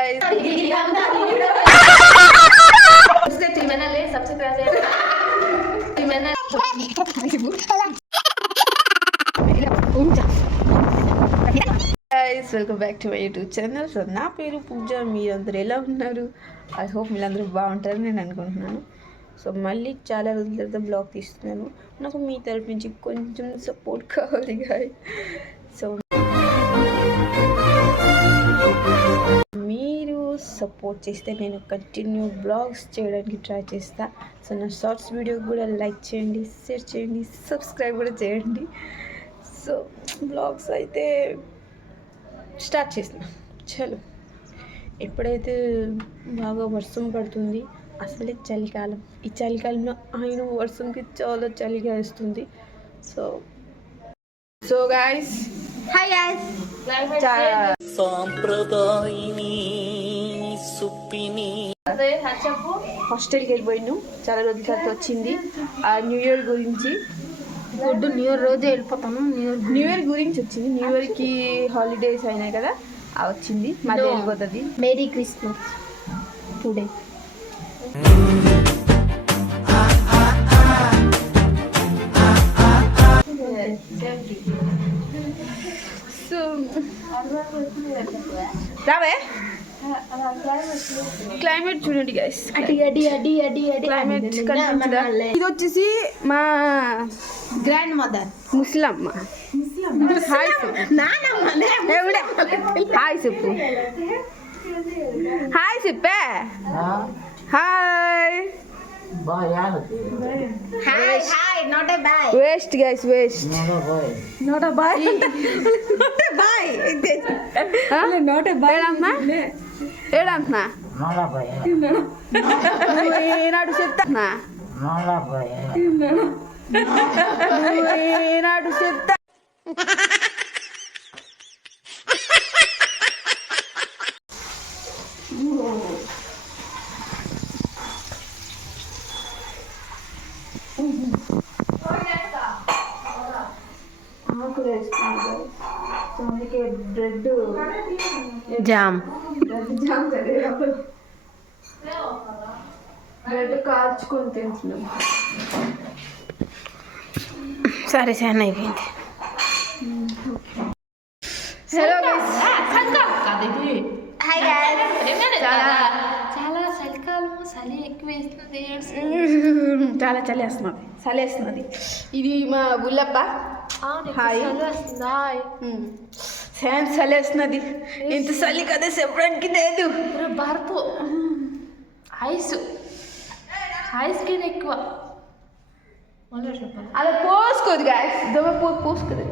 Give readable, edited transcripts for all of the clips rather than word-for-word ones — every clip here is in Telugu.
गाइस उससे थी मैंने ले सबसे प्यारे थी मैंने guys welcome back to my YouTube channel. So నా పేరు పూజ. మీరందరూ ఎలా ఉన్నారు? ఐ హోప్ మీరందరూ బాగుంటారని నేను అనుకుంటున్నాను. సో మళ్ళీ చాలా రోజుల తర్వాత బ్లాగ్ తీస్తున్నాను. నాకు మీ తరఫు నుంచి కొంచెం సపోర్ట్ కావాలి గాయస్. సో మీరు సపోర్ట్ చేస్తే నేను కంటిన్యూ బ్లాగ్స్ చేయడానికి ట్రై చేస్తా. సో నా షార్ట్స్ వీడియో కూడా లైక్ చేయండి, షేర్ చేయండి, సబ్స్క్రైబ్ కూడా చేయండి. సో బ్లాగ్స్ అయితే స్టార్ట్ చేసిన. చలో, ఎప్పుడైతే బాగా వర్షం పడుతుంది, అసలే చలికాలం. ఈ చలికాలంలో ఆయన వర్షంకి చాలా చలిగా వేస్తుంది. So so guys, hi guys. సాంప్రదాయిని సుప్పిని హాస్టల్కి వెళ్ళిపోయిను. చాలా రోజుల తర్వాత వచ్చింది. ఆ న్యూ ఇయర్ గురించి గుడ్ న్యూ ఇయర్ రోజే వెళ్ళిపోతాను. న్యూ ఇయర్ గురించి వచ్చింది. న్యూ ఇయర్కి హాలిడేస్ అయినాయి కదా, ఆ వచ్చింది. మళ్ళీ వెళ్ళిపోతుంది. Merry Christmas today. సో రావే, క్లైమేట్ చూడండి గైస్. క్లైమేట్ కనిపించదా? ఇది వచ్చేసి మా గ్రాండ్ మదర్ ముస్లమ్మ. హాయ్ హాయ్ చెప్పు. హాయ్ చెప్పే. Hi not a boy. Waste guys, waste. Not a boy. Not a boy ఏడంటున్నా ఏనాడు చెప్తా ఏనాడు చెప్తా. అందుకే బ్రెడ్ జామ్ బ్రెడ్ కాల్చుకొని తింటున్నాం. సరే చాలా అయిపోయింది. Hello guys, hi guys. చాలా చలికాలం, చలి ఎక్కువ వేస్తుంది. చాలా చలి వేస్తున్నది, చలి వేస్తున్నది. ఇది మా బుల్లప్ప. హాయ్. ఫ్యాన్ చలి వేస్తున్నది. ఇంత చలి కదా చెప్పడానికి లేదు. బర్ఫ్ ఐస్ ఐస్కి ఎక్కువ అలా పోసుకోదు గాయస్. దొంగ పోసుకోదు.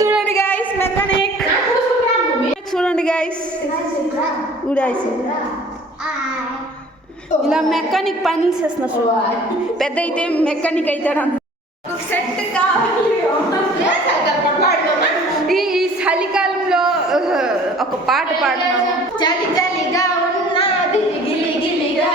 చూడండి గాయస్, మెకానిక్ చూడండి గాయస్. ఇలా మెకానిక్ పనులు చేస్తున్నారు. పెద్ద అయితే మెకానిక్ అవుతాడు. సెట్ కావాలి. ఈ చలికాలంలో ఒక పాట పాడుతున్నాను. చలి చలిగా ఉన్నది, గిలి గిలిగా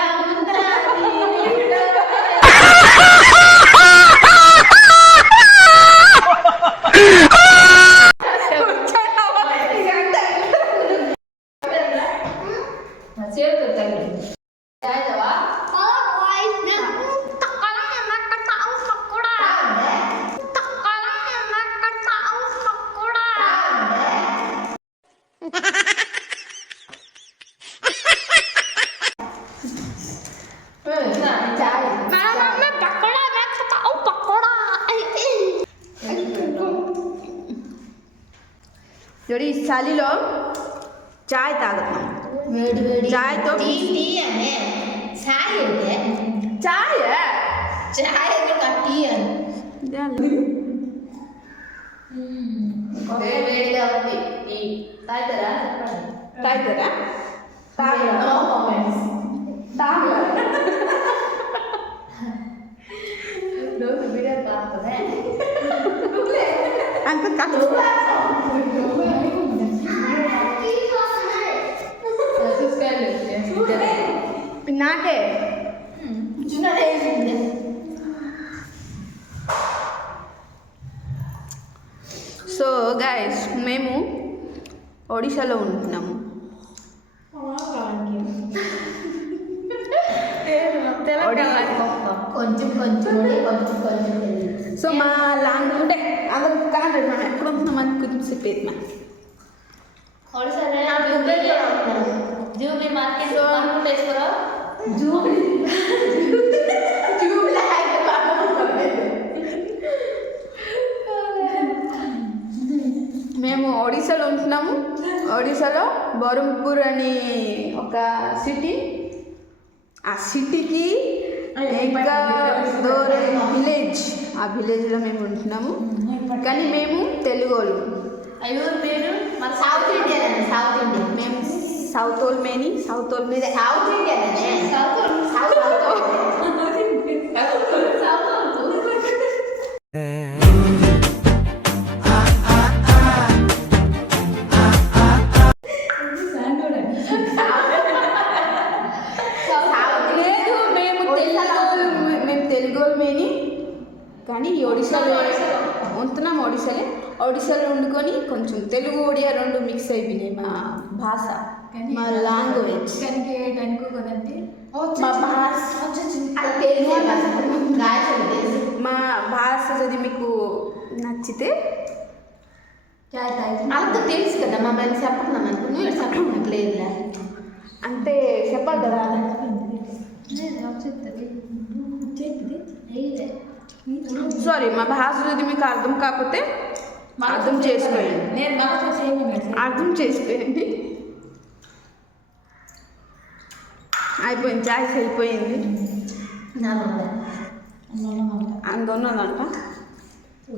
చూడు, ఈ చలిలో చాయ్ తాగుతాం. చాయ్తో చాయ్ వేడిగా ఉంది. తాగుతారా? తాగుతారా? అంత నాకే ఒడిశాలో ఉంటున్నాము. కొంచెం కొంచెం సో మా లాంగ్ అంటే అందరం కాదు మనం ఎక్కడ ఉంటున్నాం అని కొంచెం చెప్పేది మా జూబ్లీ మార్కెట్ మార్కెట్ వేసుకోరా మేము ఒడిశాలో ఉంటున్నాము. ఒడిశాలో బరంపూర్ అని ఒక సిటీ, ఆ సిటీకి ఇంకా విలేజ్, ఆ విలేజ్లో మేము ఉంటున్నాము. కానీ మేము తెలుగు వాళ్ళు. అయ్యో పేరు మన సౌత్ ఇండియన్ అండి, సౌత్ ఇండియన్. మేము సౌత్ ఓల్ మేని సౌత్ ఓల్ మీద సౌత్ ఇండియన్ అండి, సౌత్ లేదు మేము తెలుగు వాళ్ళు మేని, కానీ ఒడిశాలో ఉంటున్నాం. ఒడిశాలో వండుకొని కొంచెం తెలుగు ఒడియా రెండు మిక్స్ అయిపోయినాయి మా భాష, మా లాంగ్వేజ్. మా భాష మా భాష చదివి మీకు నచ్చితే అంత తెలుసు కదా మమ్మల్ని చెప్పకున్నాం అనుకో, నువ్వు చెప్పకు లేదులే అంటే చెప్పాలి కదా. సారీ, మా భాష చదివి మీకు అర్థం కాకపోతే అర్థం చేసుకోండి, అర్థం చేసుకోండి. అయిపోయింది, చాయిస్ అయిపోయింది. అందున్నదంట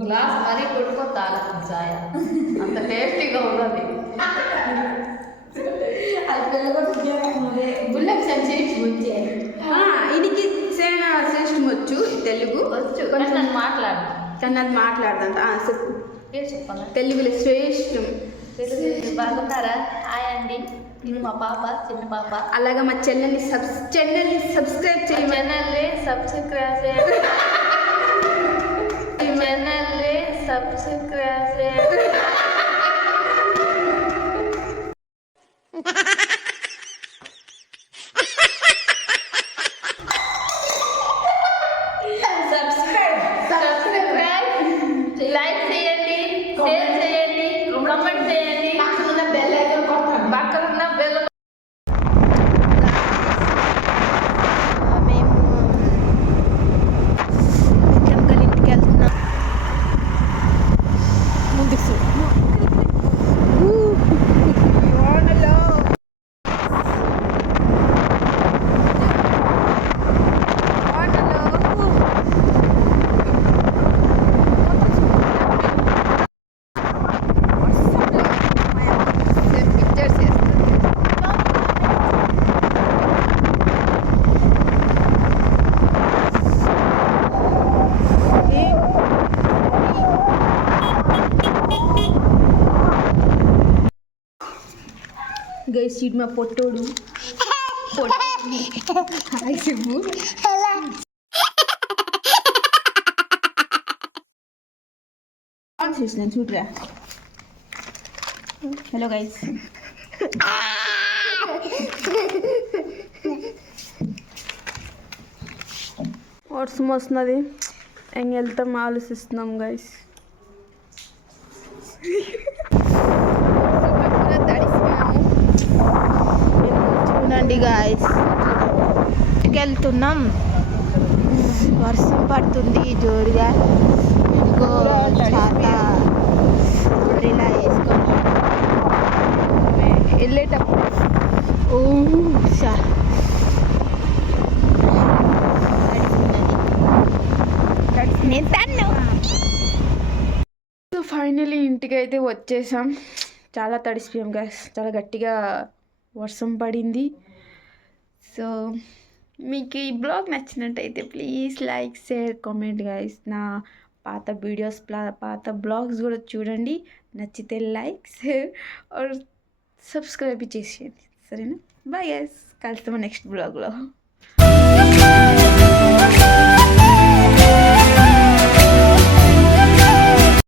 గ్లాస్ మరీ కొట్టుకోతాను చాయ్, అంత టేస్టీగా ఉన్నది. గుళ్ళకి చేసి వచ్చే ఇనికి సేన శ్రేష్టం వచ్చు తెలుగు వచ్చు, కొంచెం మాట్లాడు. కానీ అది మాట్లాడదంట. చెప్పు, చెప్పాలి. తెలుగులో శ్రేష్టం. తెలుగు బాగున్నారా? హాయ్ అండి, ఇది మా పాప, చిన్న పాప. అలాగా మా ఛానల్ని సబ్స్క్రైబ్ చేయండి. ఛానల్ని సబ్స్క్రైబ్ చేయండి. ఛానల్ని సబ్స్క్రైబ్ చేయండి. లైక్ చేయండి, షేర్ చేయండి, కామెంట్ చేయండి, పక్కన బెల్ ఐకాన్ కొట్టండి. పక్కన బెల్ మేము వెంకమ్మగల ఇంటికి వెళ్తున్నాం. ముందుకు గైస్ సీట్ మా పొట్టోడు హాయ్ చెప్పు. చేసిన చూడరా. హలో గైస్, వర్షం వస్తున్నది, ఎంగ వెళ్తాం ఆలోచిస్తున్నాం గైస్. చూడండి గాయస్, వెళ్తున్నాం. వర్షం పడుతుంది జోరుగా. ఇదిగో చాలా ఇలా వేసుకొని వెళ్ళేటప్పుడు సో ఫైనలీ ఇంటికి అయితే వచ్చేసాం. చాలా తడిసిపోయాం గైస్, చాలా గట్టిగా వర్షం పడింది. సో మీకు ఈ బ్లాగ్ నచ్చినట్టయితే please like, share, comment guys. నా పాత వీడియోస్, పాత బ్లాగ్స్ కూడా చూడండి. నచ్చితే లైక్, షేర్ ఆర్ సబ్స్క్రైబ్ చేసేయండి, సరేనా? బాయ్ గైస్, కలుస్తాము నెక్స్ట్ బ్లాగ్లో.